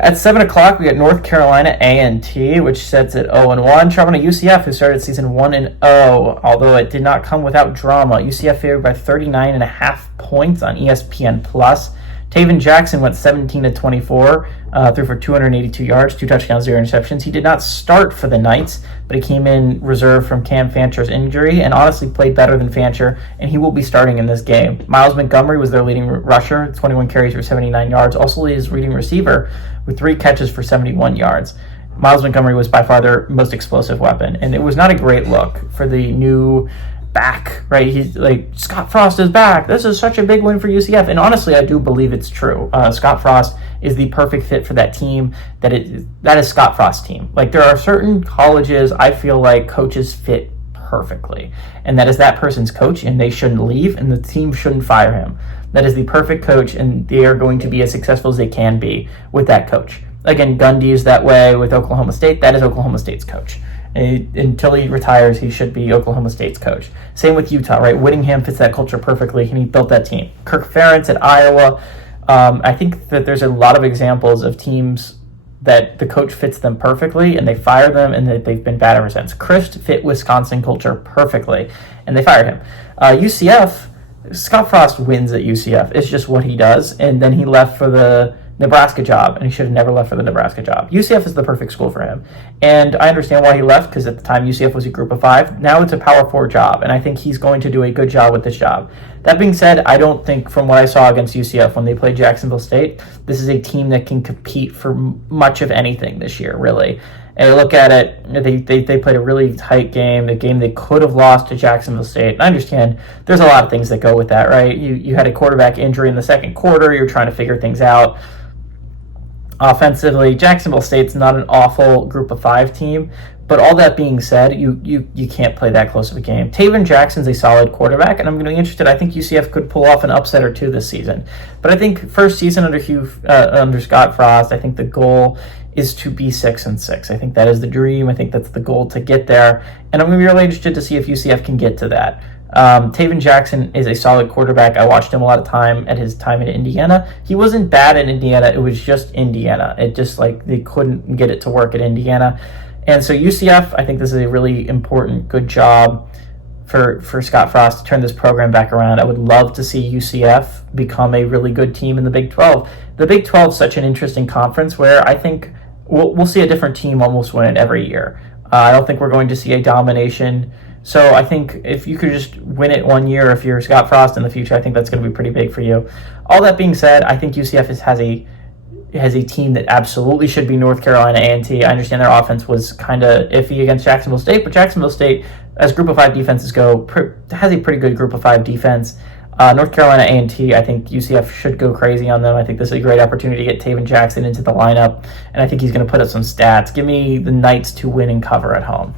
At 7 o'clock, we got North Carolina A&T, which sets at 0-1. Carolina UCF, who started season 1-0, although it did not come without drama. UCF favored by 39.5 points on ESPN+. Taven Jackson went 17-24, threw for 282 yards, 2 touchdowns, 0 interceptions. He did not start for the Knights, but he came in reserve from Cam Fancher's injury and honestly played better than Fancher, and he will be starting in this game. Miles Montgomery was their leading rusher, 21 carries for 79 yards, also his leading receiver with 3 catches for 71 yards. Miles Montgomery was by far their most explosive weapon, and it was not a great look for the new back, right? He's like, Scott Frost is back. This is such a big win for UCF. And honestly, I do believe it's true. Scott Frost is the perfect fit for that team. That is Scott Frost's team. Like, there are certain colleges I feel like coaches fit perfectly, and that is that person's coach, and they shouldn't leave, and the team shouldn't fire him. That is the perfect coach, and they are going to be as successful as they can be with that coach. Again, Gundy is that way with Oklahoma State. That is Oklahoma State's coach. Until he retires, he should be Oklahoma State's coach. Same with Utah, right? Whittingham fits that culture perfectly, and he built that team. Kirk Ferentz at Iowa. I think that there's a lot of examples of teams that the coach fits them perfectly, and they fire them, and that they've been bad ever since. Christ fit Wisconsin culture perfectly, and they fired him. UCF, Scott Frost wins at UCF. It's just what he does, and then he left for the Nebraska job, and he should have never left for the Nebraska job. UCF is the perfect school for him, and I understand why he left, because at the time UCF was a group of 5. Now it's a Power 4 job, and I think he's going to do a good job with this job. That being said, I don't think, from what I saw against UCF when they played Jacksonville State, this is a team that can compete for much of anything this year, really. And I look at it, they played a really tight game, the game they could have lost to Jacksonville State. And I understand there's a lot of things that go with that, right? You had a quarterback injury in the second quarter, you're trying to figure things out. Offensively, Jacksonville State's not an awful group of 5 team, but all that being said, you can't play that close of a game. Taven Jackson's a solid quarterback, and I'm going to be interested. I think UCF could pull off an upset or 2 this season. But I think first season under Scott Frost, I think the goal is to be 6-6. I think that is the dream. I think that's the goal to get there, and I'm going to be really interested to see if UCF can get to that. Taven Jackson is a solid quarterback. I watched him a lot of time at his time in Indiana. He wasn't bad in Indiana. It was just Indiana. It just, like, they couldn't get it to work at Indiana. And so UCF, I think this is a really important, good job for Scott Frost to turn this program back around. I would love to see UCF become a really good team in the Big 12. The Big 12 is such an interesting conference where I think we'll see a different team almost win it every year. I don't think we're going to see a domination. So I think if you could just win it one year, if you're Scott Frost in the future, I think that's going to be pretty big for you. All that being said, I think UCF has a team that absolutely should be North Carolina A&T. I understand their offense was kind of iffy against Jacksonville State, but Jacksonville State, as group of 5 defenses go, has a pretty good group of 5 defense. North Carolina A&T, I think UCF should go crazy on them. I think this is a great opportunity to get Taven Jackson into the lineup, and I think he's going to put up some stats. Give me the Knights to win and cover at home.